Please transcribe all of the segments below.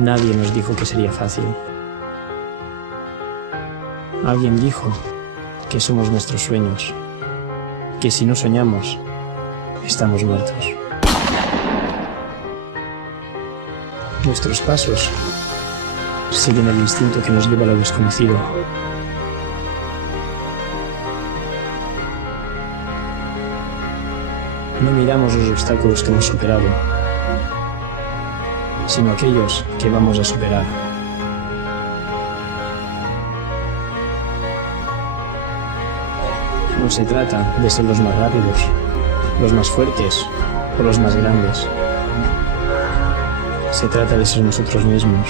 Nadie nos dijo que sería fácil. Alguien dijo que somos nuestros sueños, que si no soñamos, estamos muertos. Nuestros pasos siguen el instinto que nos lleva a lo desconocido. No miramos los obstáculos que hemos superado, sino aquellos que vamos a superar. No se trata de ser los más rápidos, los más fuertes o los más grandes. Se trata de ser nosotros mismos.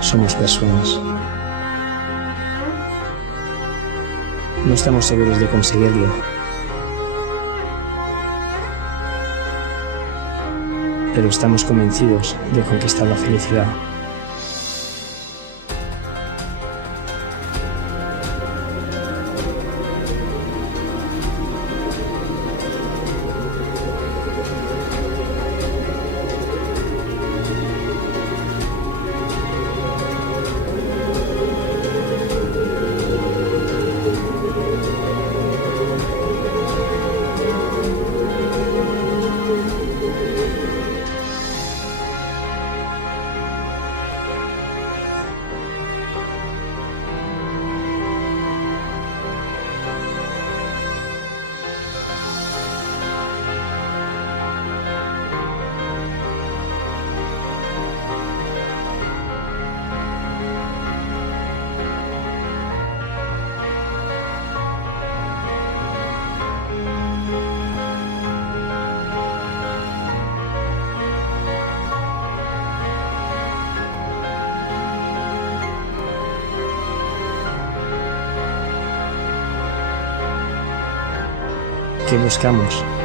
Somos personas. No estamos seguros de conseguirlo. Pero estamos convencidos de conquistar la felicidad. ¿Qué buscamos?